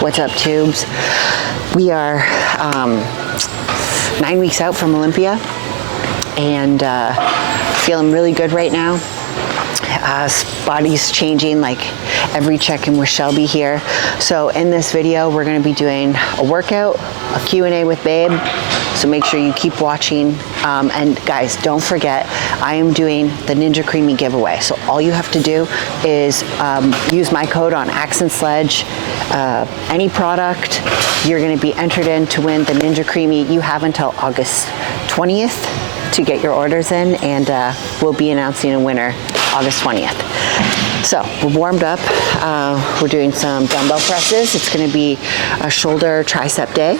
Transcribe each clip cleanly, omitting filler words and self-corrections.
What's up, tubes? We are 9 weeks out from Olympia and feeling really good right now. Body's changing like every check-in with Shelby here. So in this video, we're gonna be doing a workout, a Q&A with Babe. So make sure you keep watching. And guys, don't forget, I am doing the NINJA CREAMi giveaway. So all you have to do is use my code on Axe and Sledge. Any product, you're gonna be entered in to win the NINJA CREAMi. You have until August 20th to get your orders in, and we'll be announcing a winner August 20th. So we're warmed up. We're doing some dumbbell presses. It's gonna be a shoulder tricep day.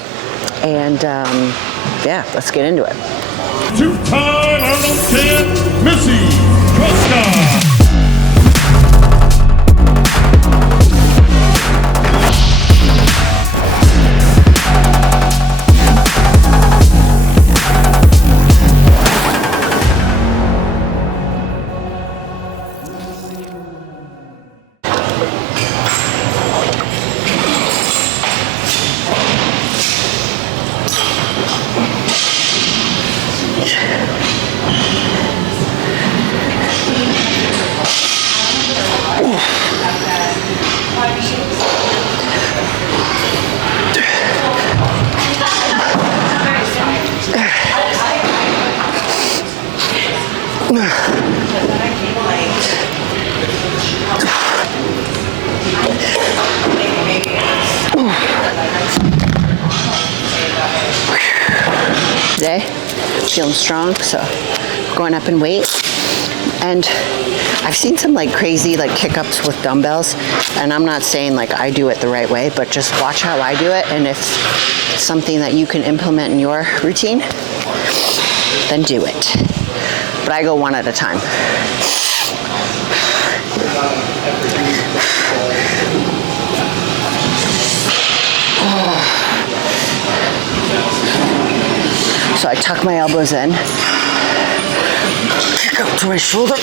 And yeah, let's get into it. Two-time Arnold champ, Missy, Truscott. Today, feeling strong, so going up in weight. And I've seen some like crazy like kick-ups with dumbbells, and I'm not saying like I do it the right way, but just watch how I do it, and if it's something that you can implement in your routine, then do it. But I go one at a time. So I tuck my elbows in, kick up to my shoulder.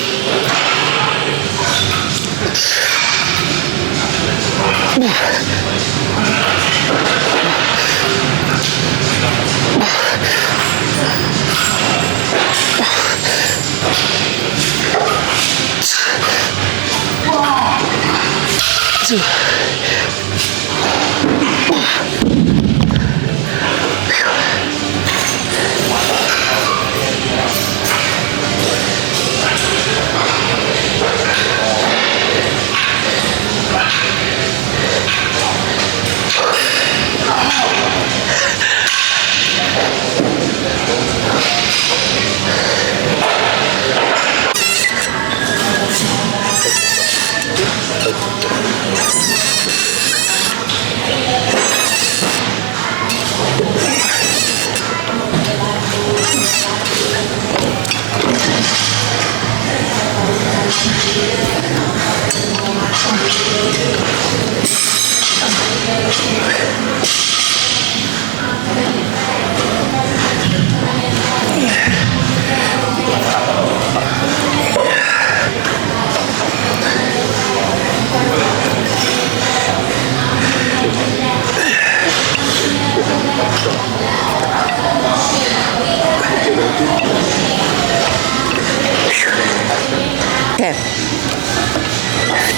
Okay,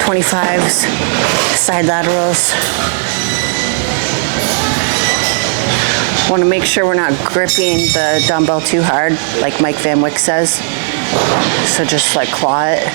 25s, side laterals. Want to make sure we're not gripping the dumbbell too hard, like Mike Van Wyck says. So just like claw it.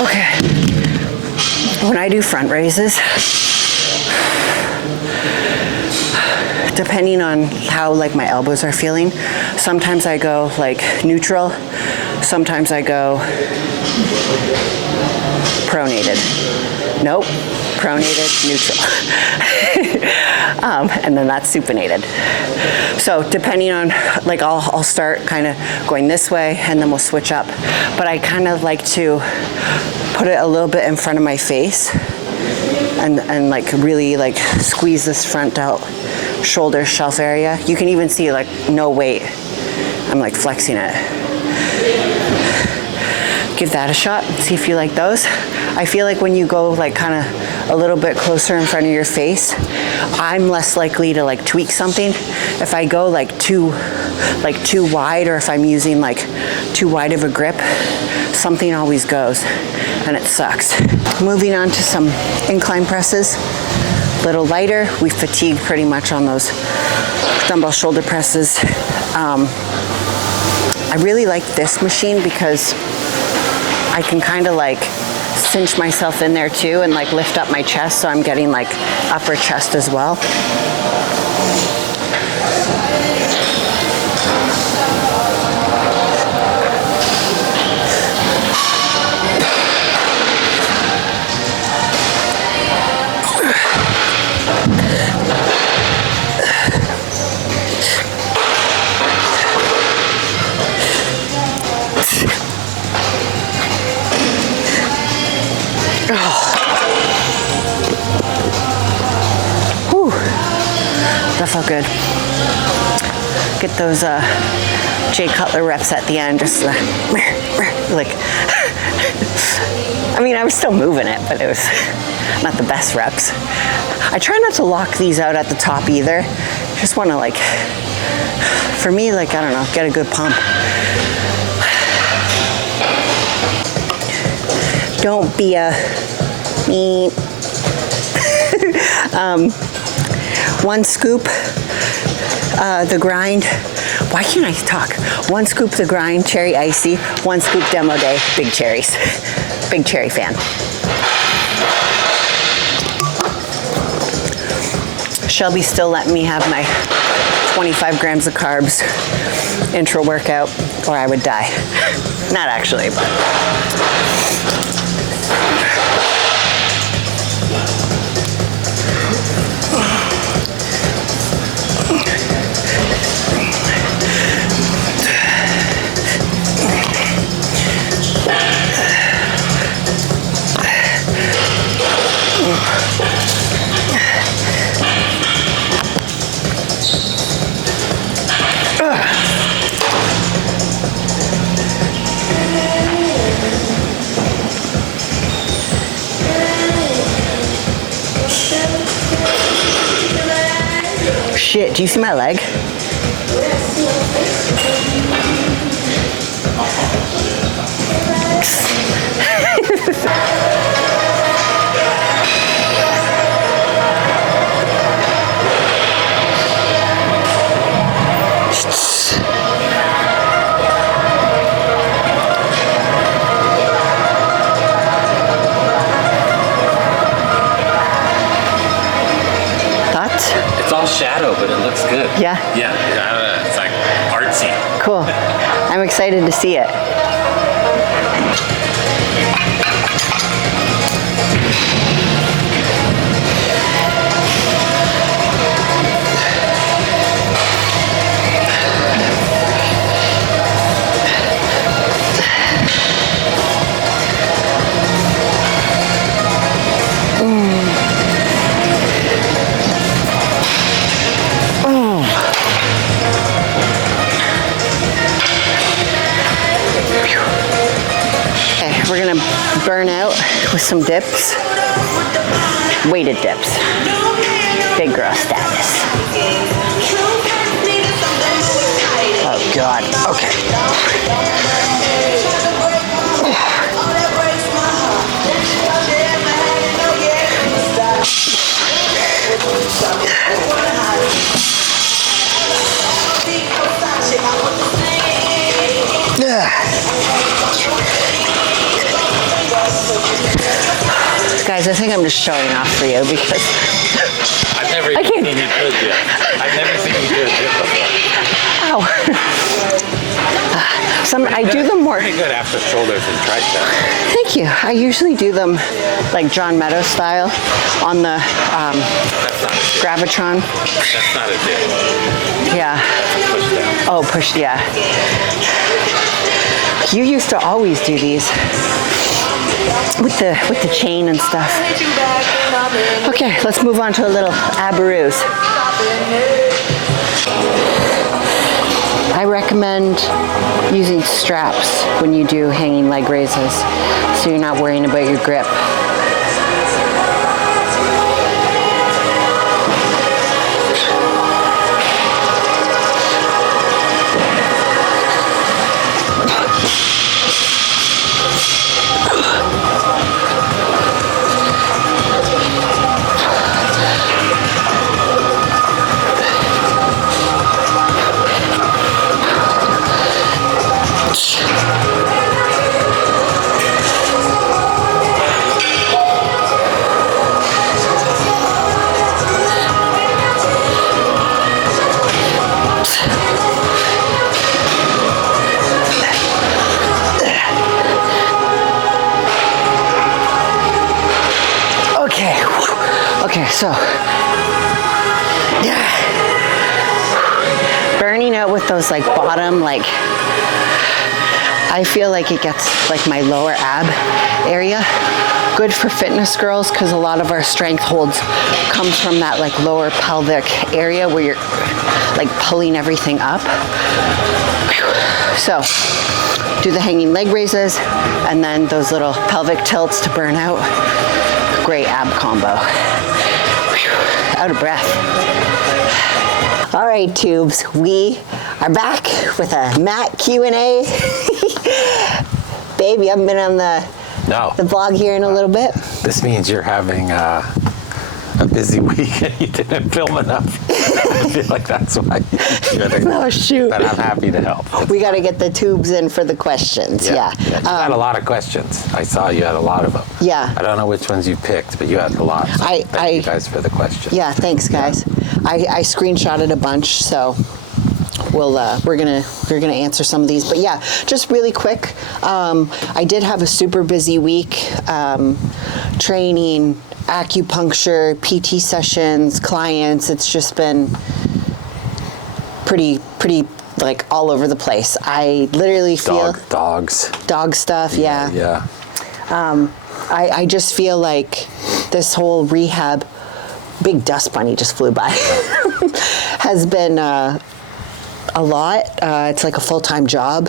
Okay. When I do front raises, depending on how like my elbows are feeling, sometimes I go like neutral, sometimes I go pronated. Nope, pronated, neutral. And then that's supinated. So depending on, like I'll start kind of going this way and then we'll switch up. But I kind of like to put it a little bit in front of my face and like really like squeeze this front out shoulder shelf area. You can even see like no weight. I'm like flexing it. Give that a shot, see if you like those. I feel like when you go like kind of a little bit closer in front of your face, I'm less likely to like tweak something. If I go like too wide, or if I'm using like too wide of a grip, something always goes and it sucks. Moving on to some incline presses. Little lighter. We fatigued pretty much on those dumbbell shoulder presses. I really like this machine because I can kind of like cinch myself in there too and like lift up my chest, so I'm getting like upper chest as well. That felt good. Get those Jay Cutler reps at the end, just like, I mean, I was still moving it, but it was not the best reps. I try not to lock these out at the top either. Just want to like, for me, like, I don't know, get a good pump. Don't be a meat. One scoop the grind. Why can't I talk? One scoop the grind, cherry icy. One scoop demo day, big cherries. Big cherry fan. Shelby's still letting me have my 25 grams of carbs intro workout, or I would die. Not actually, but. Shit, do you see my leg? Shadow, but it looks good. Yeah? Yeah, it's like artsy. Cool. I'm excited to see it. We're gonna burn out with some dips, weighted dips, big girl status. Oh God, okay. Guys, I think I'm just showing off for you because I've never I can't- seen you do it yet. I've never seen you do it before. ow. I do them more. Pretty good after shoulders and triceps. Thank you. I usually do them like John Meadows style on the That's not a dip. Gravitron. That's not a dip. Yeah. Push down. Oh, push, yeah. You used to always do these with the chain and stuff. Okay, let's move on to a little abaroos. I recommend using straps when you do hanging leg raises, so you're not worrying about your grip. Okay, so yeah, burning out with those like bottom, like I feel like it gets like my lower ab area. Good for fitness girls because a lot of our strength holds comes from that like lower pelvic area where you're like pulling everything up. So do the hanging leg raises and then those little pelvic tilts to burn out. Great ab combo. Out of breath. All right, tubes, we are back with a Matt Q&A. Babe, you haven't been on the vlog here in a little bit. This means you're having a busy week and you didn't film enough. I feel like that's why. Oh, shoot. But I'm happy to help. We got to get the tubes in for the questions. Yeah. You had a lot of questions. I saw you had a lot of them. Yeah. I don't know which ones you picked, but you had a lot. So thank you guys for the questions. Yeah, thanks, guys. Yeah. I screenshotted a bunch, so we're gonna answer some of these. But yeah, just really quick. I did have a super busy week, training, acupuncture, PT sessions, clients. It's just been pretty like all over the place. I literally feel dog stuff. Yeah. I just feel like this whole rehab, big dust bunny just flew by, has been a lot. It's like a full-time job.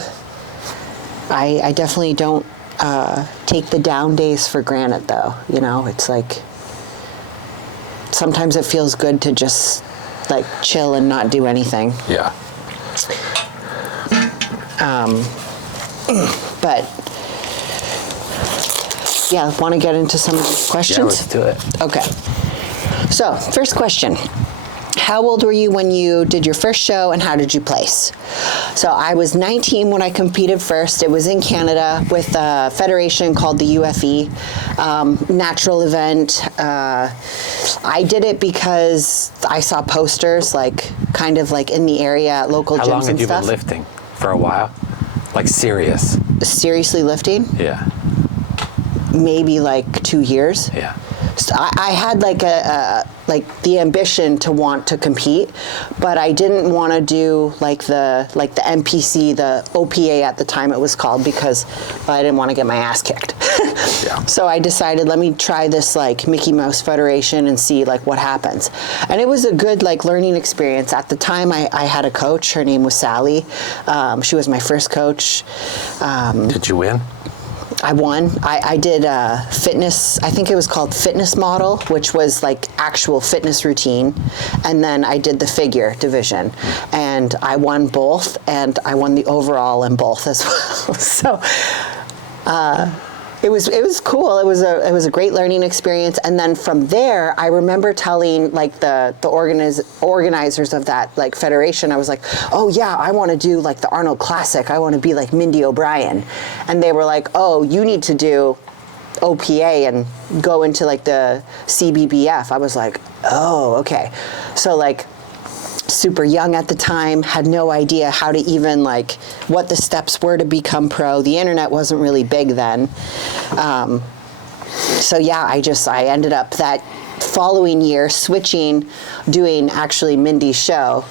I definitely don't take the down days for granted though. You know, it's like sometimes it feels good to just like chill and not do anything. Yeah. But yeah, want to get into some of these questions? Yeah, let's do it. Okay. So, first question. How old were you when you did your first show and how did you place? So I was 19 when I competed first. It was in Canada with a federation called the UFE, natural event. I did it because I saw posters like kind of like in the area at local gyms and stuff. How long had you been lifting? For a while? Like serious? Seriously lifting? Yeah. Maybe like 2 years. Yeah. So I had like the ambition to want to compete, but I didn't want to do like the NPC, the OPA at the time it was called, because I didn't want to get my ass kicked. Yeah. So I decided, let me try this like Mickey Mouse Federation and see like what happens. And it was a good like learning experience. At the time I had a coach, her name was Sally. She was my first coach. Did you win? I won. I did fitness, I think it was called Fitness Model, which was like actual fitness routine. And then I did the figure division. And I won both, and I won the overall in both as well. So it was cool. It was a great learning experience. And then from there, I remember telling like the organizers of that like federation, I was like, oh yeah, I want to do like the Arnold Classic. I want to be like Mindy O'Brien. And they were like, oh, you need to do OPA and go into like the CBBF, I was like, oh, okay. So like super young at the time, had no idea how to even like what the steps were to become pro. The internet wasn't really big then. So yeah, I ended up that following year switching, doing actually Mindy's show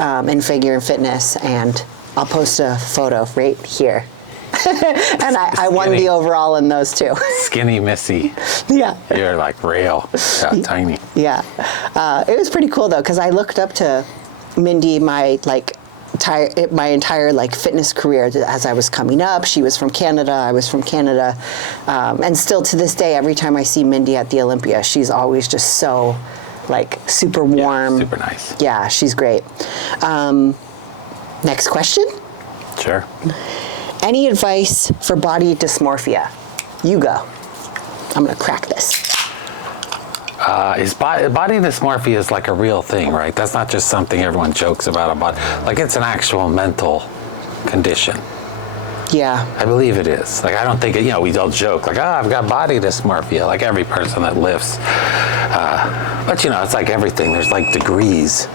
in Figure and Fitness, and I'll post a photo right here. And I won the overall in those two. Skinny Missy. Yeah. You're like rail, tiny. Yeah. It was pretty cool though, because I looked up to Mindy my entire like fitness career as I was coming up. She was from Canada, I was from Canada, and still to this day, every time I see Mindy at the Olympia, she's always just so like super warm. Yeah, super nice. Yeah, she's great. Next question. Sure. Any advice for body dysmorphia? You go. I'm gonna crack this. Body dysmorphia is like a real thing, right? That's not just something everyone jokes about. Like it's an actual mental condition. Yeah. I believe it is. Like I don't think it, we all joke like, I've got body dysmorphia, like every person that lifts. But it's like everything. There's like degrees.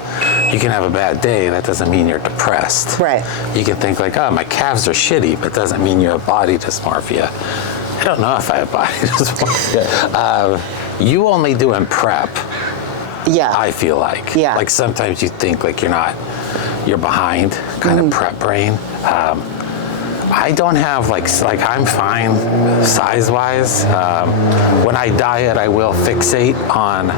You can have a bad day. That doesn't mean you're depressed. Right. You can think like, my calves are shitty, but doesn't mean you have body dysmorphia. I don't know if I have body dysmorphia. You only do in prep. Yeah. I feel like. Yeah. Like sometimes you think like you're behind, kind of prep brain. I don't have like I'm fine size-wise. When I diet, I will fixate on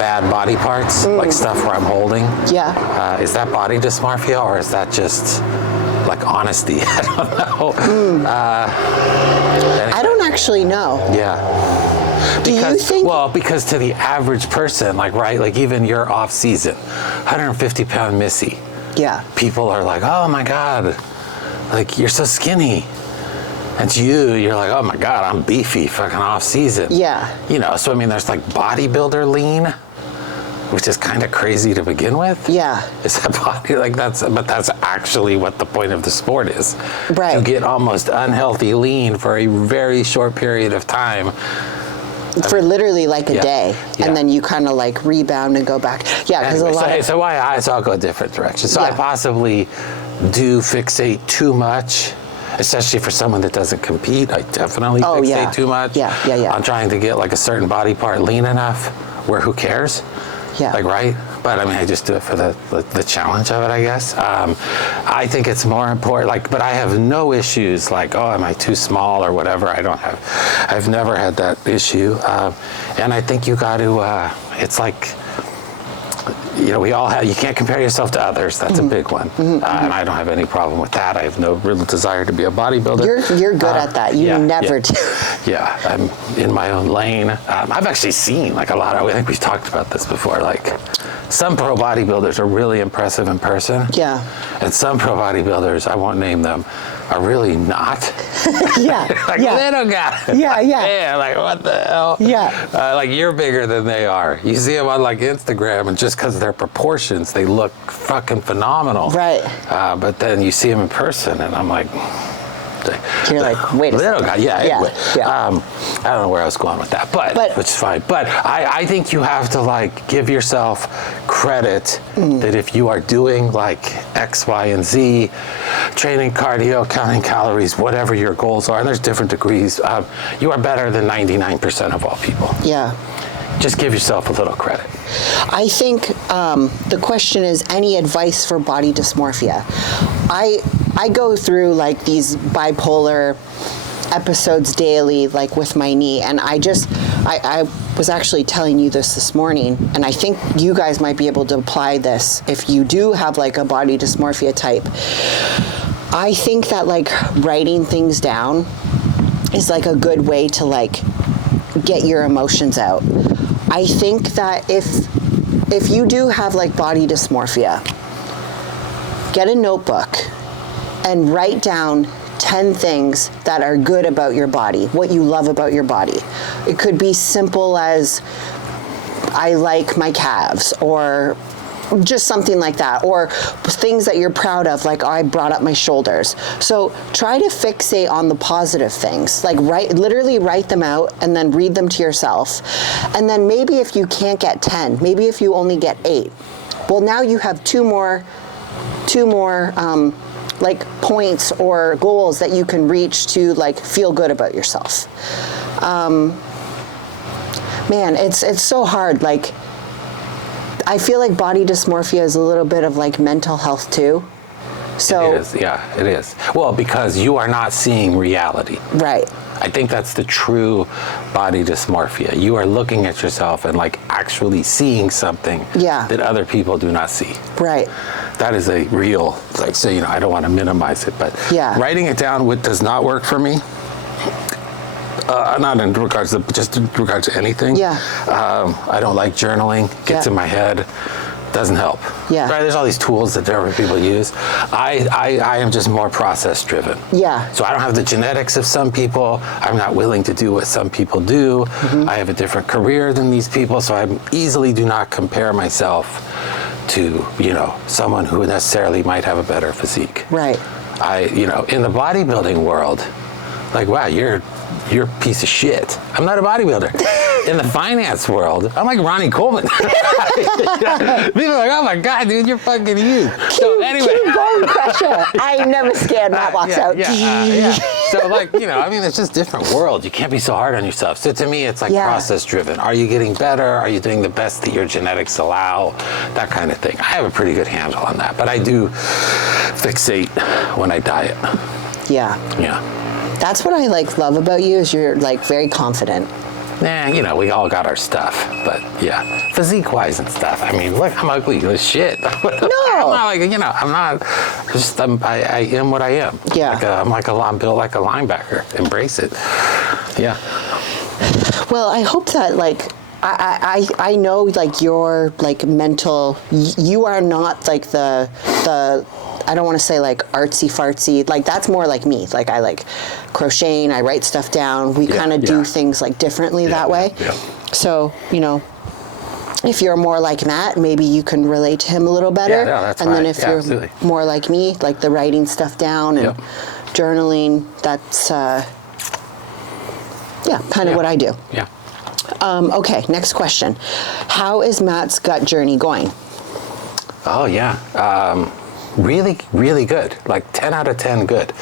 bad body parts, like stuff where I'm holding. Yeah. Is that body dysmorphia or is that just like honesty? I don't know. I don't actually know. Yeah. Do you think? Well, because to the average person, like even your off season, 150-pound Missy. Yeah. People are like, oh my God, like you're so skinny. And to you're like, oh my God, I'm beefy, fucking off season. Yeah. So I mean, there's like bodybuilder lean, which is kind of crazy to begin with. Yeah. Is that body but that's actually what the point of the sport is. Right. To get almost unhealthy lean for a very short period of time. For literally like a day, yeah. and then you kind of like rebound and go back. Yeah, because Anyway, so I'll go a different direction. So I possibly do fixate too much, especially for someone that doesn't compete. I definitely fixate too much. Yeah. on trying to get like a certain body part lean enough where who cares? Yeah. Like, right? But I mean, I just do it for the challenge of it, I guess. I think it's more important, but I have no issues like, am I too small or whatever? I've never had that issue. And I think you got to, it's like, we all have, you can't compare yourself to others. That's a big one. And I don't have any problem with that. I have no real desire to be a bodybuilder. You're good at that. You never do. Yeah, I'm in my own lane. I've actually seen like a lot of, I think we've talked about this before, like some pro bodybuilders are really impressive in person. Yeah. And some pro bodybuilders, I won't name them, are really not. Yeah. Like little guy. Yeah. Yeah, like what the hell? Yeah. Like you're bigger than they are. You see them on like Instagram, and just because of their proportions, they look fucking phenomenal. Right. But then you see them in person, and I'm like, you're like, wait a little second. guy. Anyway, Yeah. I don't know where I was going with that, but which is fine. But I think you have to like give yourself credit that if you are doing like X, Y, and Z, training cardio, counting calories, whatever your goals are, and there's different degrees, you are better than 99% of all people. Yeah. Just give yourself a little credit. I think the question is, any advice for body dysmorphia? I go through like these bipolar episodes daily, like with my knee, and I was actually telling you this morning, and I think you guys might be able to apply this if you do have like a body dysmorphia type. I think that like writing things down is like a good way to like get your emotions out. I think that if you do have like body dysmorphia, get a notebook and write down 10 things that are good about your body, what you love about your body. It could be simple as I like my calves, or just something like that, or things that you're proud of, like, oh, I brought up my shoulders. So try to fixate on the positive things, like literally write them out and then read them to yourself. And then maybe if you can't get 10, maybe if you only get 8, well, now you have two more like points or goals that you can reach to like feel good about yourself. Man, it's so hard. Like, I feel like body dysmorphia is a little bit of like mental health too. So it is, yeah, it is. Well, because you are not seeing reality. Right. I think that's the true body dysmorphia. You are looking at yourself and like actually seeing something that other people do not see. Right. That is a real, like, so, you know, I don't want to minimize it, but writing it down does not work for me. Not in regards to, just in regards to anything. Yeah. I don't like journaling. Gets in my head. Doesn't help. Yeah. Right. There's all these tools that different people use. I am just more process driven. Yeah. So I don't have the genetics of some people. I'm not willing to do what some people do. I have a different career than these people, so I easily do not compare myself to, you know, someone who necessarily might have a better physique. Right. You know, in the bodybuilding world, like, wow, you're a piece of shit. I'm not a bodybuilder. In the finance world, I'm like Ronnie Coleman. People are like, oh my God, dude, you're fucking huge. So anyway. Bone crusher. I never scared Matt walks out. So like, you know, I mean, it's just different world. You can't be so hard on yourself. So to me, it's like process driven. Are you getting better? Are you doing the best that your genetics allow? That kind of thing. I have a pretty good handle on that, but I do fixate when I diet. Yeah. Yeah. That's what I like love about you, is you're like very confident. Nah, you know, we all got our stuff, but yeah, physique-wise and stuff. I mean, look, I'm ugly as shit. No, I'm not like, you know, I'm not. I am what I am. Yeah, I'm built like a linebacker. Embrace it. Yeah. Well, I hope that like. I know like your like mental, you are not like the I don't want to say like artsy fartsy, like that's more like me. Like I like crocheting, I write stuff down. We kind of do things like differently that way. Yeah. So, you know, if you're more like Matt, maybe you can relate to him a little better. Yeah, no, that's and fine. then if you're absolutely more like me, like the writing stuff down and journaling, that's kind of what I do. Yeah. Okay, next question. How is Matt's gut journey going? Oh, yeah. Really, really good. Like 10 out of 10 good.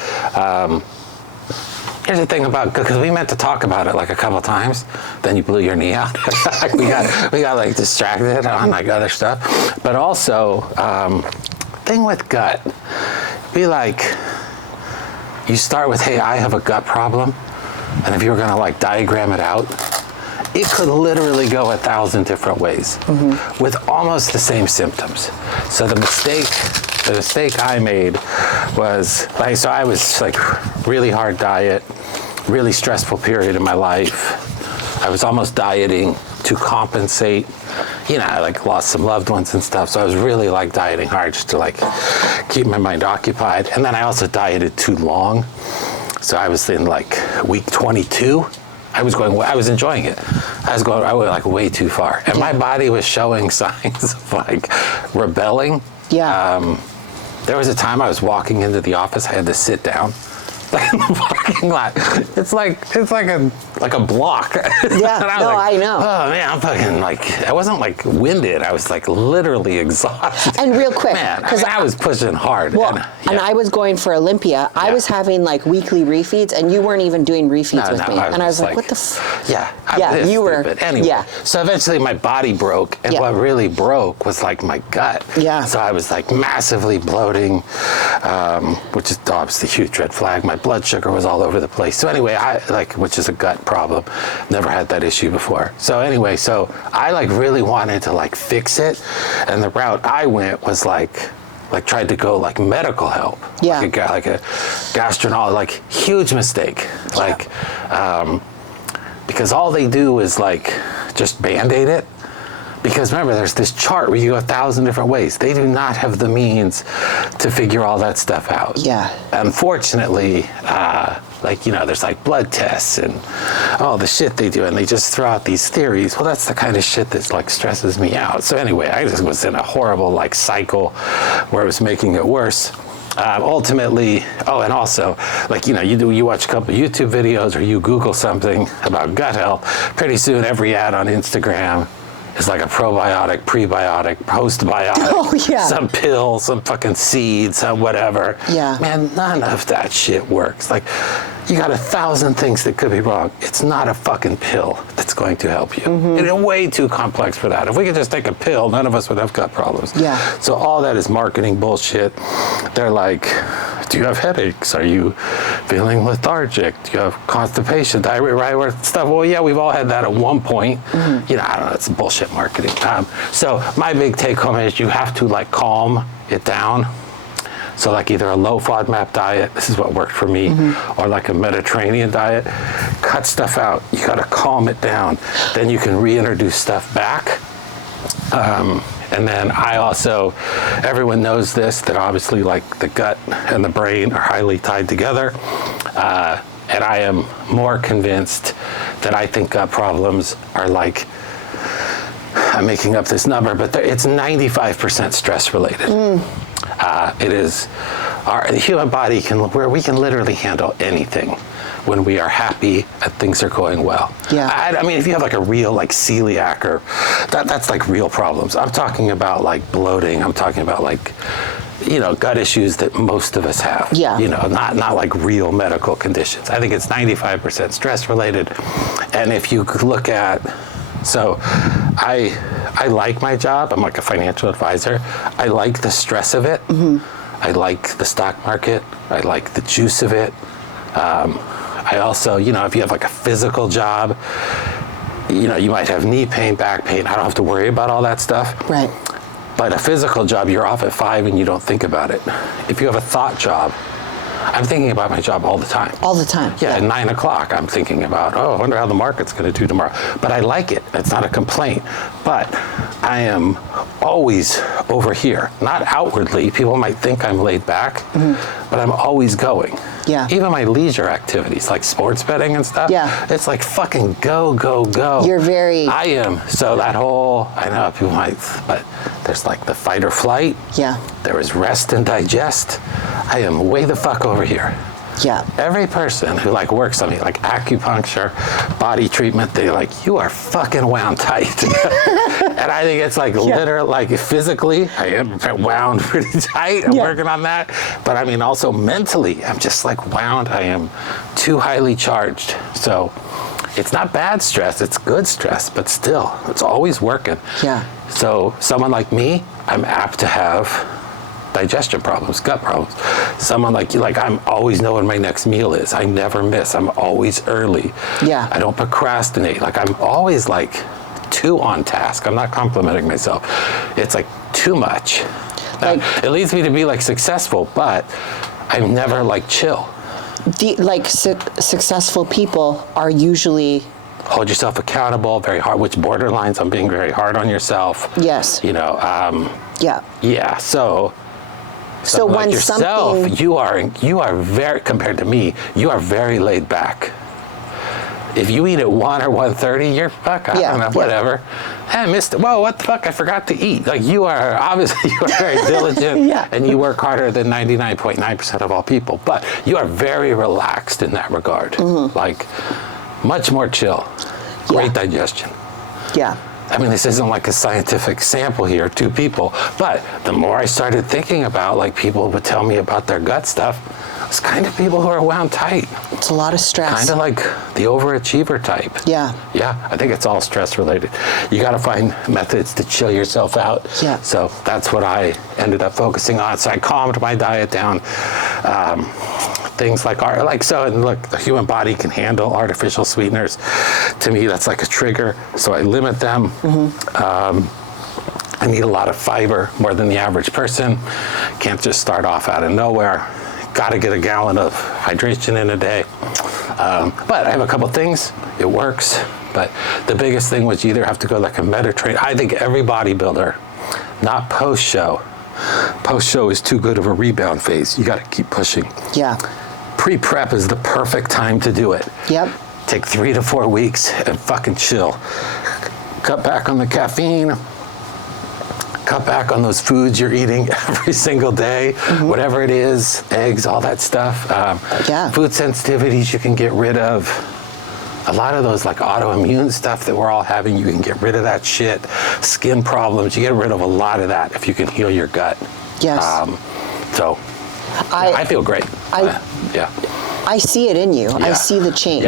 Here's the thing about, because we meant to talk about it like a couple times, then you blew your knee out. we got like distracted on like other stuff. But also, thing with gut, be like, you start with, hey, I have a gut problem. And if you were going to like diagram it out, it could literally go 1,000 different ways with almost the same symptoms. So the mistake I made was, like, so I was like really hard diet, really stressful period in my life. I was almost dieting to compensate. You know, I like lost some loved ones and stuff. So I was really like dieting hard just to like keep my mind occupied. And then I also dieted too long. So I was in like week 22. I was enjoying it. I went like way too far. And my body was showing signs of like rebelling. Yeah. There was a time I was walking into the office, I had to sit down. Like in the parking lot. It's like a block. Yeah, I know. Oh man, I'm fucking like, I wasn't like winded. I was like literally exhausted. And real quick, man, I was pushing hard. Well, and I was going for Olympia. I was having like weekly refeeds, and you weren't even doing refeeds with me. And I was like, what the you were. But anyway, so eventually my body broke, and what really broke was like my gut. Yeah. So I was like massively bloating, which is obviously a huge red flag. My blood sugar was all over the place. So anyway, which is a gut problem. Never had that issue before. So anyway, I like really wanted to like fix it, and the route I went was like tried to go like medical help. Yeah. Like a gastroenterologist, like huge mistake. Like, because all they do is like just Band-Aid it. Because remember, there's this chart where you go 1,000 different ways. They do not have the means to figure all that stuff out. Yeah. Unfortunately, Like, you know, there's like blood tests and all the shit they do, and they just throw out these theories. Well, that's the kind of shit that like stresses me out. So anyway, I just was in a horrible like cycle where it was making it worse. Ultimately, oh, and also, like, you know, you watch a couple of YouTube videos or you Google something about gut health, pretty soon every ad on Instagram is like a probiotic, prebiotic, postbiotic, Oh, yeah. some pill, some fucking seed, some whatever. Yeah. Man, none of that shit works. Like, you got 1,000 things that could be wrong. It's not a fucking pill that's going to help you. It's way too complex for that. If we could just take a pill, none of us would have gut problems. Yeah. So all that is marketing bullshit. They're like, do you have headaches? Are you feeling lethargic? Do you have constipation, diarrhea, right? Stuff. Well, yeah, we've all had that at one point. You know, I don't know, it's bullshit marketing. So my big take home is you have to like calm it down. So like either a low FODMAP diet, this is what worked for me, or like a Mediterranean diet, cut stuff out. You gotta calm it down. Then you can reintroduce stuff back. And then I also, everyone knows this, that obviously like the gut and the brain are highly tied together. And I am more convinced that I think gut problems are like, I'm making up this number, but it's 95% stress related. It is, the human body we can literally handle anything when we are happy and things are going well. Yeah. I mean, if you have like a real like celiac or that's like real problems. I'm talking about like bloating. I'm talking about like, you know, gut issues that most of us have. Yeah. You know, not like real medical conditions. I think it's 95% stress related. And if you look at, so I like my job. I'm like a financial advisor. I like the stress of it. I like the stock market. I like the juice of it. I also, you know, if you have like a physical job, you know, you might have knee pain, back pain. I don't have to worry about all that stuff. Right. But a physical job, you're off at 5 and you don't think about it. If you have a thought job, I'm thinking about my job all the time. All the time. Yeah, at 9 o'clock, I'm thinking about, oh, I wonder how the market's going to do tomorrow. But I like it. It's not a complaint. But I am always over here, not outwardly. People might think I'm laid back, but I'm always going. Yeah. Even my leisure activities, like sports betting and stuff. Yeah. It's like fucking go, go, go. You're very... I am. So that whole, I know people might, but there's like the fight or flight. Yeah. There is rest and digest. I am way the fuck over here. Yeah. Every person who like works on me, like acupuncture, body treatment, they like, you are fucking wound tight. And I think it's like literally, like physically, I am wound pretty tight. I'm working on that. But I mean, also mentally, I'm just like wound. I am too highly charged. So it's not bad stress, it's good stress, but still, it's always working. Yeah. So someone like me, I'm apt to have digestion problems, gut problems. Someone like you, like I'm always know when my next meal is. I never miss. I'm always early. Yeah. I don't procrastinate. Like I'm always like too on task. I'm not complimenting myself. It's like too much. Like, it leads me to be like successful, but I'm never like chill. Successful people are usually... Hold yourself accountable, very hard, which borderlines on being very hard on yourself. Yes. You know, yeah. Yeah, so when like yourself, something... you are very, compared to me, you are very laid back. If you eat at 1 or 1:30, you're fuck, I don't know, whatever. I missed it. Whoa, what the fuck? I forgot to eat. Like you are, obviously you are very diligent and you work harder than 99.9% of all people, but you are very relaxed in that regard. Like much more chill, great digestion. Yeah. I mean, this isn't like a scientific sample here, 2 people, but the more I started thinking about, like people would tell me about their gut stuff, it's kind of people who are wound tight. It's a lot of stress. Kind of like the overachiever type. Yeah. Yeah, I think it's all stress related. You got to find methods to chill yourself out. Yeah. So that's what I ended up focusing on. So I calmed my diet down. Things like so, and look, the human body can handle artificial sweeteners. To me, that's like a trigger. So I limit them. I need a lot of fiber, more than the average person. Can't just start off out of nowhere. Got to get a gallon of hydration in a day. But I have a couple things. It works. But the biggest thing was you either have to go like a Mediterranean. I think every bodybuilder, not post-show. Post-show is too good of a rebound phase. You got to keep pushing. Yeah. Pre-prep is the perfect time to do it. Yep. Take 3 to 4 weeks and fucking chill. Cut back on the caffeine. Cut back on those foods you're eating every single day, whatever it is, eggs, all that stuff. Food sensitivities you can get rid of. A lot of those like autoimmune stuff that we're all having, you can get rid of that shit. Skin problems, you get rid of a lot of that if you can heal your gut. Yes. So I feel great. I see it in you. I see the change.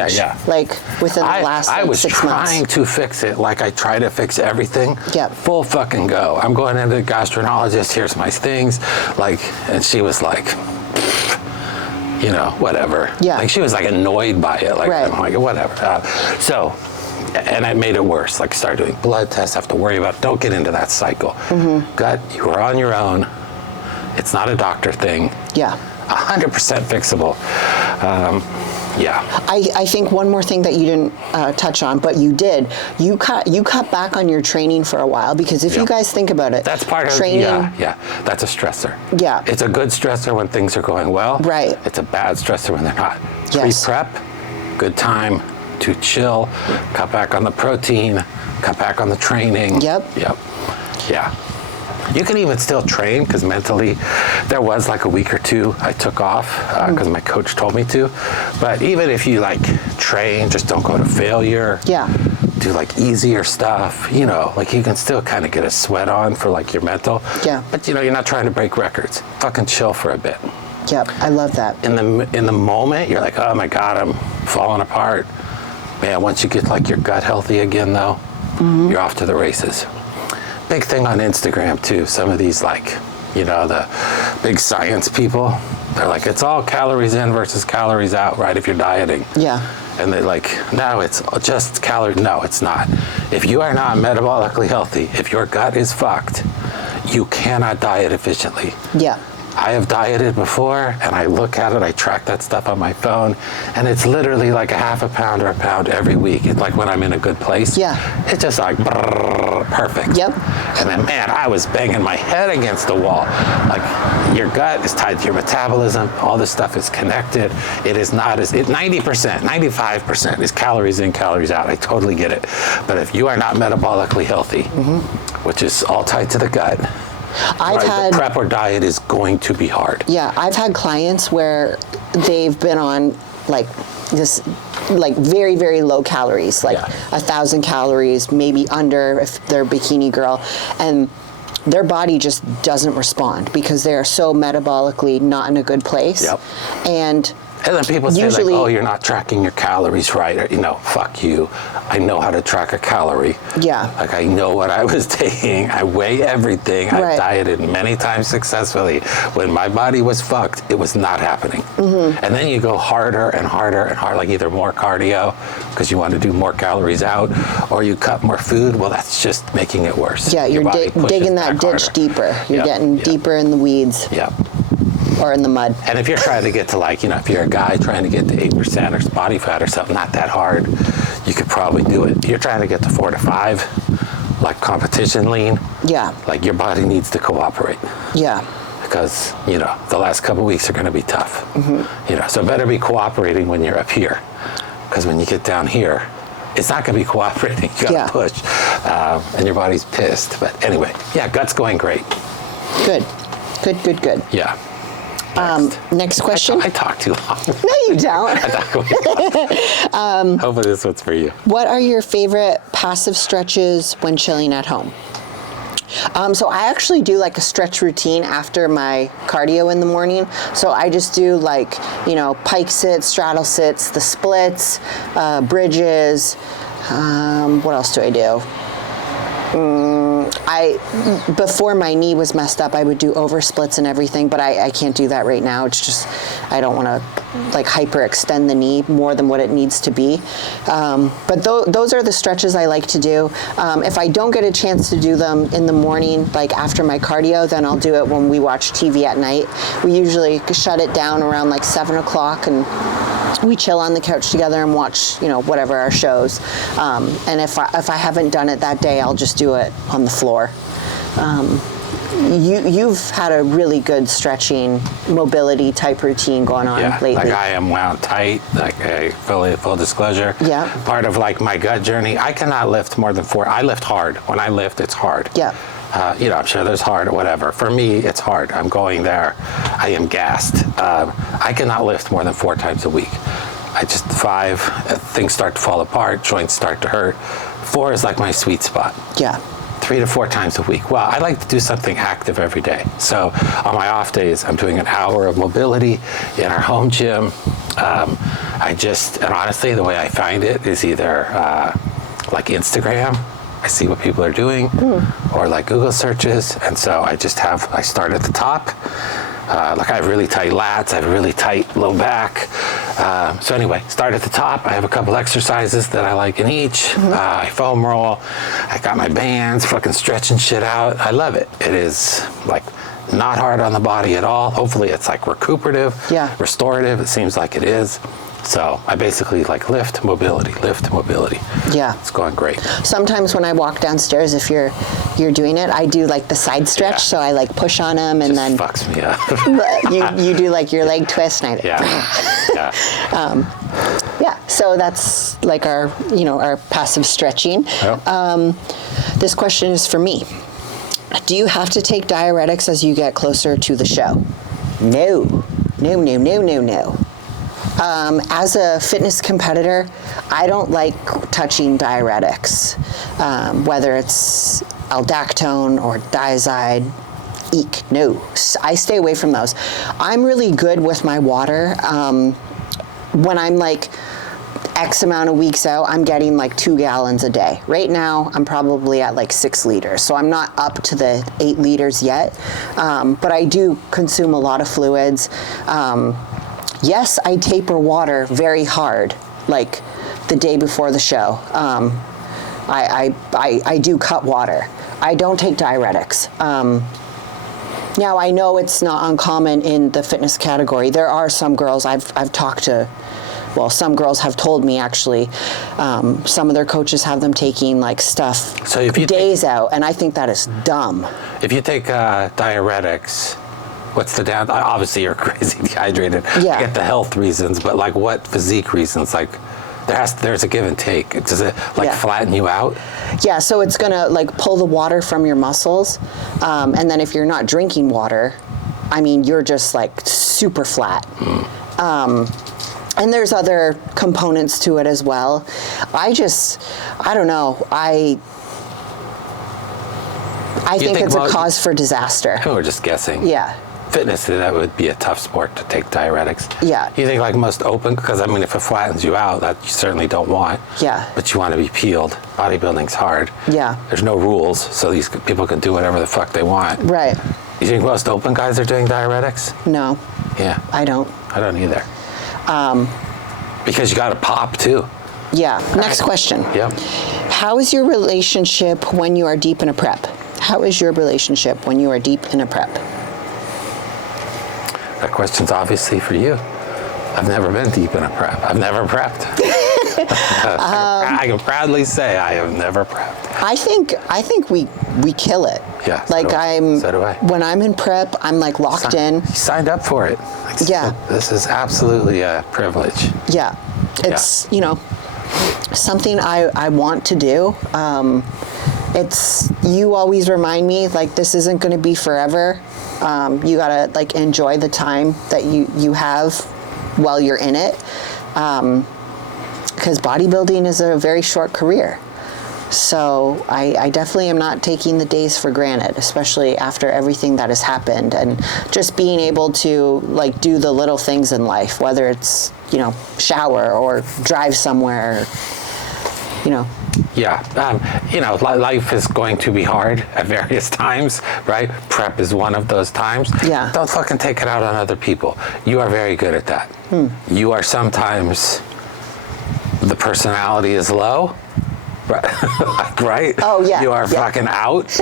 Like within the last 6 months. I was trying to fix it like I try to fix everything. Full fucking go. I'm going into the gastroenterologist, here's my things. Like, and she was like, you know, whatever. Like she was like annoyed by it. Like, I'm like, whatever. And I made it worse. Like started doing blood tests, have to worry about it. Don't get into that cycle. Gut, you are on your own. It's not a doctor thing. 100% fixable. I think one more thing that you didn't touch on, but you did. You cut back on your training for a while because if you guys think about it, that's part training, of that's a stressor. It's a good stressor when things are going well. It's a bad stressor when they're not. Pre-prep, good time to chill, cut back on the protein, cut back on the training. You can even still train because mentally there was like a week or two I took off because my coach told me to. But even if you like train, just don't go to failure. Do like easier stuff, you know, like you can still kind of get a sweat on for like your mental. But you know, you're not trying to break records. Fucking chill for a bit. I love that. In the moment, you're like, oh my God, I'm falling apart. Man, once you get like your gut healthy again though, you're off to the races. Big thing on Instagram too. Some of these like, you know, the big science people, they're like, it's all calories in versus calories out, right? If you're dieting. And they're like, no, it's just calories. No, it's not. If you are not metabolically healthy, if your gut is fucked, you cannot diet efficiently. I have dieted before and I look at it, I track that stuff on my phone, and it's literally like a half a pound or a pound every week. It's like when I'm in a good place. It's just like perfect. And then, man, I was banging my head against the wall. Like your gut is tied to your metabolism. All this stuff is connected. It is not as, 90%, 95% is calories in, calories out. I totally get it. But if you are not metabolically healthy, which is all tied to the gut, the prep or diet is going to be hard. I've had clients where they've been on like this, like very, very low calories, like 1,000 calories, maybe under if they're a bikini girl, and their body just doesn't respond because they are so metabolically not in a good place. And then people say like, oh, you're not tracking your calories right, or, you know, fuck you. I know how to track a calorie. Like I know what I was taking. I weigh everything. I've dieted many times successfully. When my body was fucked, it was not happening. And then you go harder and harder and harder, like either more cardio because you want to do more calories out, or you cut more food. Well, that's just making it worse. You're digging that ditch deeper. You're getting deeper in the weeds. Or in the mud. And if you're trying to get to like, you know, if you're a guy trying to get to 8% or body fat or something, not that hard, you could probably do it. You're trying to get to 4 to 5, like competition lean. Like your body needs to cooperate. Because, you know, the last couple of weeks are going to be tough. You know, so better be cooperating when you're up here. Because when you get down here, it's not going to be cooperating. You got to push. And your body's pissed. But anyway, gut's going great. Good. Next question. I talk too long. No, you don't. Hopefully this one's for you. What are your favorite passive stretches when chilling at home? So I actually do like a stretch routine after my cardio in the morning. So I just do like, you know, pike sits, straddle sits, the splits, bridges. What else do I do? Before my knee was messed up, I would do over splits and everything, but I can't do that right now. It's just, I don't want to like hyperextend the knee more than what it needs to be. But those are the stretches I like to do. If I don't get a chance to do them in the morning, like after my cardio, then I'll do it when we watch TV at night. We usually shut it down around like 7 o'clock and we chill on the couch together and watch, you know, whatever our shows. And if I haven't done it that day, I'll just do it on the floor. you've had a really good stretching, mobility type routine going on lately. Like I am wound tight, like full disclosure. Yeah. Part of like my gut journey, I cannot lift more than 4. I lift hard. When I lift, it's hard. Yeah. I'm sure there's hard or whatever. For me, it's hard. I'm going there. I am gassed. I cannot lift more than 4 times a week. I just 5, things start to fall apart, joints start to hurt. 4 is like my sweet spot. Yeah. 3 to 4 times a week. Well, I like to do something active every day. So on my off days, I'm doing an hour of mobility in our home gym. And honestly, the way I find it is either like Instagram, I see what people are doing, or like Google searches. And so I start at the top. Like I have really tight lats, I have really tight low back. So anyway, start at the top. I have a couple exercises that I like in each. I foam roll. I got my bands, fucking stretching shit out. I love it. It is like not hard on the body at all. Hopefully it's like recuperative, restorative. It seems like it is. So I basically like lift, mobility. Yeah. It's going great. Sometimes when I walk downstairs, if you're doing it, I do like the side stretch. Yeah. So I like push on them and then fucks me up. you do like your leg twist and Yeah. So that's like our passive stretching. Yep. This question is for me. Do you have to take diuretics as you get closer to the show? No. As a fitness competitor, I don't like touching diuretics, whether it's aldactone or diazide. Eek, no. I stay away from those. I'm really good with my water. When I'm like X amount of weeks out, I'm getting like 2 gallons a day. Right now, I'm probably at like 6 liters. So I'm not up to the 8 liters yet, but I do consume a lot of fluids. Yes, I taper water very hard, like the day before the show. I do cut water. I don't take diuretics. Now, I know it's not uncommon in the fitness category. There are some girls I've talked to, well, some girls have told me actually, some of their coaches have them taking like stuff So if you days out, and I think that is dumb. If you take diuretics, what's the down? Obviously, you're crazy dehydrated. Yeah. I get the health reasons, but like what physique reasons? Like there's a give and take. Does it flatten you out? Yeah, so it's gonna like pull the water from your muscles, and then if you're not drinking water, I mean, you're just like super flat. And there's other components to it as well. I don't know. I think it's a cause for disaster. We're just guessing. Yeah. Fitness, that would be a tough sport to take diuretics. Yeah. You think like most open, because I mean, if it flattens you out, that you certainly don't want. Yeah. But you want to be peeled. Bodybuilding's hard. Yeah. There's no rules, so these people can do whatever the fuck they want. Right. You think most open guys are doing diuretics? No. Yeah. I don't. I don't either. Because you got to pop too. Yeah. Next question. Yep. How is your relationship when you are deep in a prep? How is your relationship when you are deep in a prep? That question's obviously for you. I've never been deep in a prep. I've never prepped. I can proudly say I have never prepped. I think we kill it. Yeah. Like so do I. When I'm in prep, I'm like locked in. You signed up for it. Yeah. This is absolutely a privilege. Yeah. It's, something I want to do. You always remind me, like, this isn't going to be forever. You got to, like, enjoy the time that you have while you're in it. Because bodybuilding is a very short career. So I definitely am not taking the days for granted, especially after everything that has happened, and just being able to like do the little things in life, whether it's, shower or drive somewhere, Yeah, life is going to be hard at various times, right? Prep is one of those times. Yeah. Don't fucking take it out on other people. You are very good at that. You are sometimes, the personality is low. Right? Oh, yeah. You are fucking out,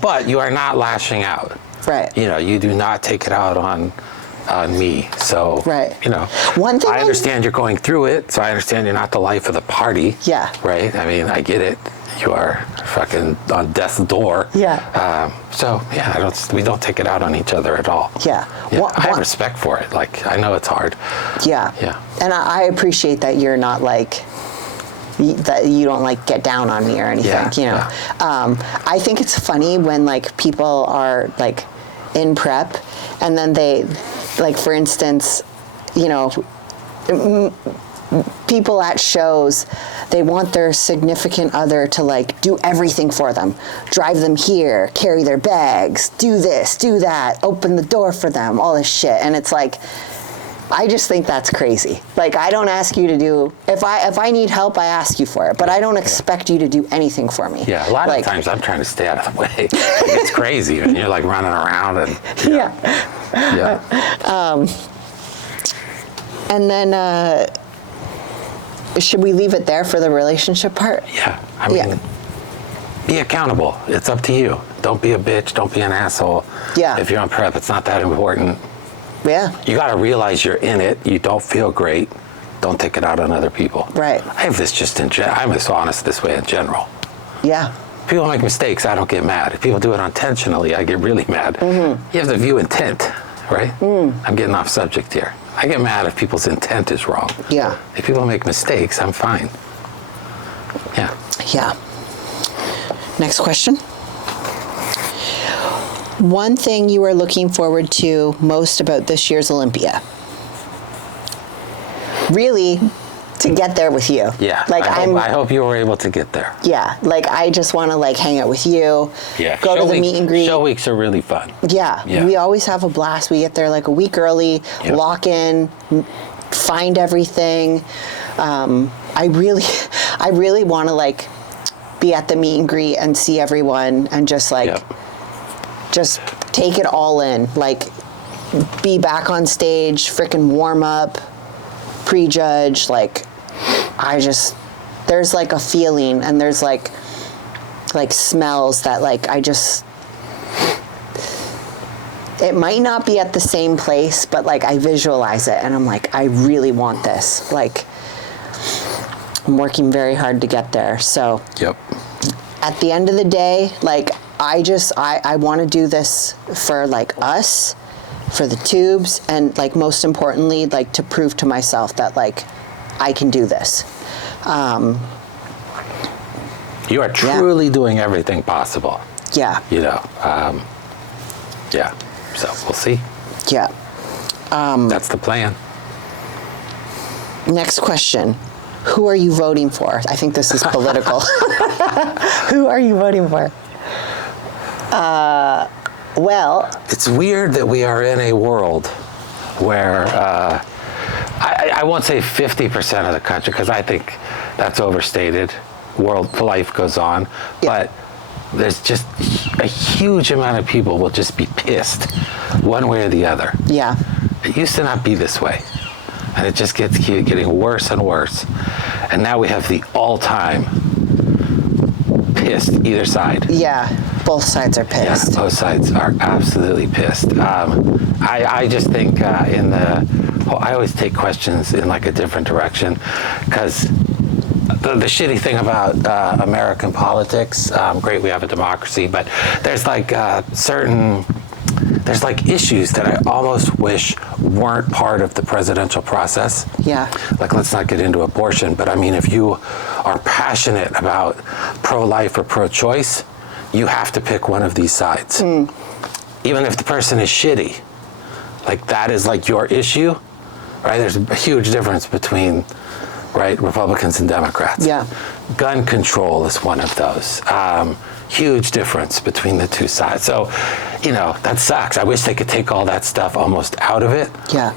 but you are not lashing out. Right. You do not take it out on me. So, right. One thing I understand you're going through it, so I understand you're not the life of the party. Yeah. Right? I mean, I get it. you are fucking on death's door. Yeah. We don't take it out on each other at all. Yeah. I have respect for it. Like, I know it's hard. Yeah. Yeah. And I appreciate that you're not like, that you don't like get down on me or anything, you know. Yeah. I think it's funny when like people are like in prep and then they, like for instance, you know, people at shows, they want their significant other to like do everything for them, drive them here, carry their bags, do this, do that, open the door for them, all this shit. And it's like, I just think that's crazy. Like, I don't ask you to do, if I need help, I ask you for it, but I don't expect you to do anything for me. Yeah, a lot of times I'm trying to stay out of the way. Like, it's crazy, and you're like running around and and then should we leave it there for the relationship part? Yeah, I mean, be accountable. It's up to you. Don't be a bitch. Don't be an asshole. Yeah. If you're on prep, it's not that important. Yeah. You got to realize you're in it. You don't feel great. Don't take it out on other people. Right. I have this just in general. I'm just honest this way in general. Yeah. People make mistakes, I don't get mad. If people do it intentionally, I get really mad. Mm-hmm. You have to view intent, right? I'm getting off subject here. I get mad if people's intent is wrong. Yeah. If people make mistakes, I'm fine. Yeah. Yeah. Next question. One thing you are looking forward to most about this year's Olympia? Really, to get there with you. Yeah. Like I hope you were able to get there. Yeah. Like I just want to like hang out with you. Yeah. Go to the meet and greet. Show weeks are really fun. Yeah. We always have a blast. We get there like a week early, lock in, find everything. I really want to like be at the meet and greet and see everyone and just like just take it all in, like be back on stage, freaking warm up, prejudge, like there's like a feeling and there's like smells that like it might not be at the same place, but like I visualize it and I'm like, I really want this. Like I'm working very hard to get there. So at the end of the day, like I want to do this for like us, for the tubes, and like most importantly, like to prove to myself that like I can do this. You are truly doing everything possible. Yeah. You know, so we'll see. Yeah. That's the plan. Next question. Who are you voting for? I think this is political. Who are you voting for? Well, it's weird that we are in a world where I won't say 50% of the country, because I think that's overstated. Life goes on, but there's just a huge amount of people will just be pissed one way or the other. Yeah. It used to not be this way, and it just keeps getting worse and worse. And now we have the all-time pissed either side. Yeah, both sides are pissed. Yeah, both sides are absolutely pissed. I just think I always take questions in like a different direction, because the shitty thing about American politics, great, we have a democracy, but there's like there's like issues that I almost wish weren't part of the presidential process. Yeah. Like, let's not get into abortion, but I mean, if you are passionate about pro-life or pro-choice, you have to pick one of these sides. Even if the person is shitty, like that is like your issue, right? There's a huge difference between, right, Republicans and Democrats. Yeah. Gun control is one of those. Huge difference between the two sides. So, you know, that sucks. I wish they could take all that stuff almost out of it. Yeah.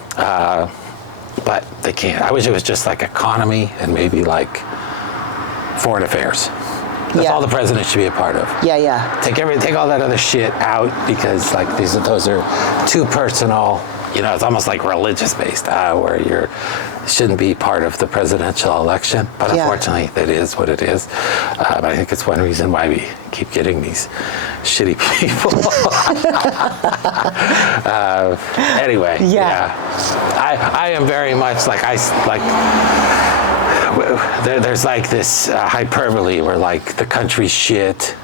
But they can't. I wish it was just like economy and maybe like foreign affairs. That's all the president should be a part of. Yeah. Take all that other shit out, because like those are too personal. You know, it's almost like religious based, where you shouldn't be part of the presidential election. But unfortunately, that is what it is. I think it's one reason why we keep getting these shitty people. Anyway, I am very much like there's like this hyperbole where like the country's shit.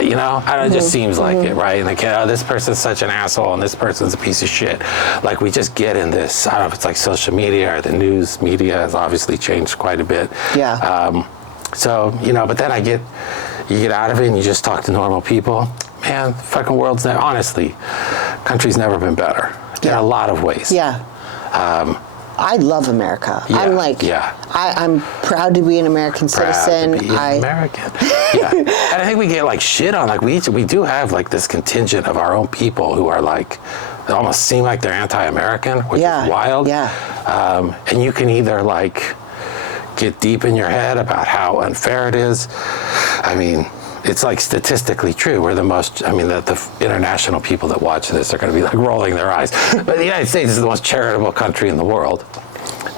You know, I don't know, it just seems like it, right? Like, oh, this person's such an asshole and this person's a piece of shit. Like, we just get in this, I don't know if it's like social media or the news media has obviously changed quite a bit. Yeah. So, you know, but then you get out of it and you just talk to normal people. Man, fucking world's never, honestly, country's never been better in a lot of ways. Yeah. I love America. Yeah, I'm like, I'm proud to be an American citizen. To be American. Yeah. And I think we get like shit on, like we do have like this contingent of our own people who are like, they almost seem like they're anti-American, which is wild. Yeah. And you can either like get deep in your head about how unfair it is. I mean, it's like statistically true. We're the most, I mean, the international people that watch this are going to be like rolling their eyes. But the United States is the most charitable country in the world.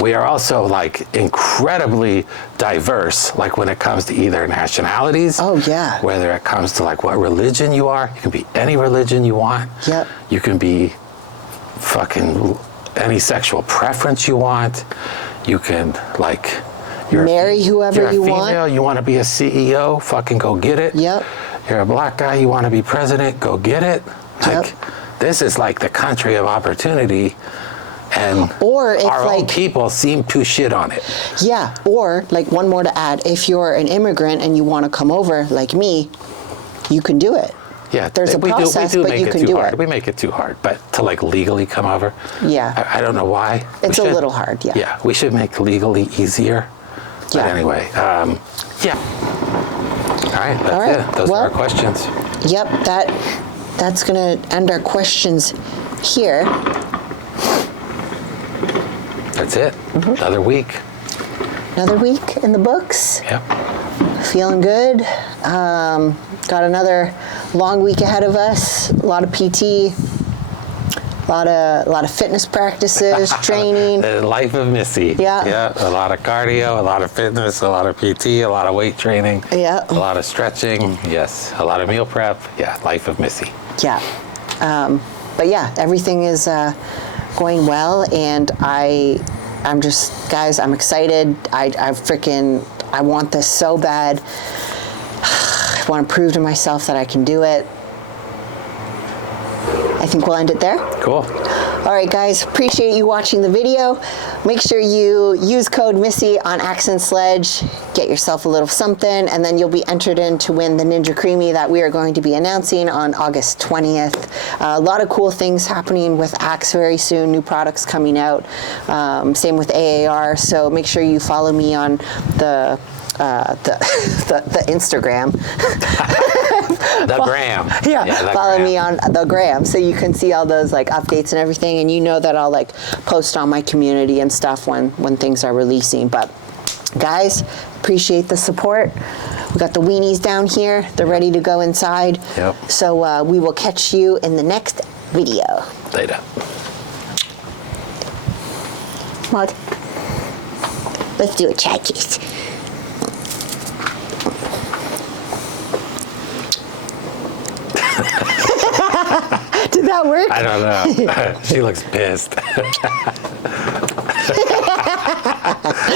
We are also like incredibly diverse, like when it comes to either nationalities. Oh, yeah. Whether it comes to like what religion you are. You can be any religion you want. Yep. You can be fucking any sexual preference you want. You can like... Marry whoever you want. You're a female, you want to be a CEO, fucking go get it. Yep. You're a black guy, you want to be president, go get it. Like, this is like the country of opportunity, and or if our own like people seem to shit on it. Yeah, or like one more to add, if you're an immigrant and you want to come over like me, you can do it. Yeah, there's a process, but you can do it. We make it too hard, but to like legally come over. Yeah. I don't know why. It's a little hard, yeah. Yeah, we should make legally easier. But anyway, yeah. All right, that's it. Those are our questions. Yep, that's going to end our questions here. That's it. Another week. Another week in the books. Yep. Feeling good. Got another long week ahead of us. A lot of PT. A lot of fitness practices, training. The life of Missy. Yeah. Yeah. A lot of cardio, a lot of fitness, a lot of PT, a lot of weight training. Yeah. A lot of stretching. Yes. A lot of meal prep. Yeah. Life of Missy. Yeah. But yeah, everything is going well, and I'm just, guys, I'm excited. I want this so bad. I want to prove to myself that I can do it. I think we'll end it there. Cool. All right, guys, appreciate you watching the video. Make sure you use code Missy on Axe and Sledge. Get yourself a little something, and then you'll be entered in to win the NINJA CREAMi that we are going to be announcing on August 20th. A lot of cool things happening with Axe very soon, new products coming out. Same with AAR, so make sure you follow me on the Instagram. The gram. Yeah, follow me on the gram so you can see all those like updates and everything, and you know that I'll like post on my community and stuff when things are releasing. But guys, appreciate the support. We got the weenies down here. They're ready to go inside. Yep. So we will catch you in the next video. Later. Maud, let's do a chat kiss. Did that work? I don't know. She looks pissed.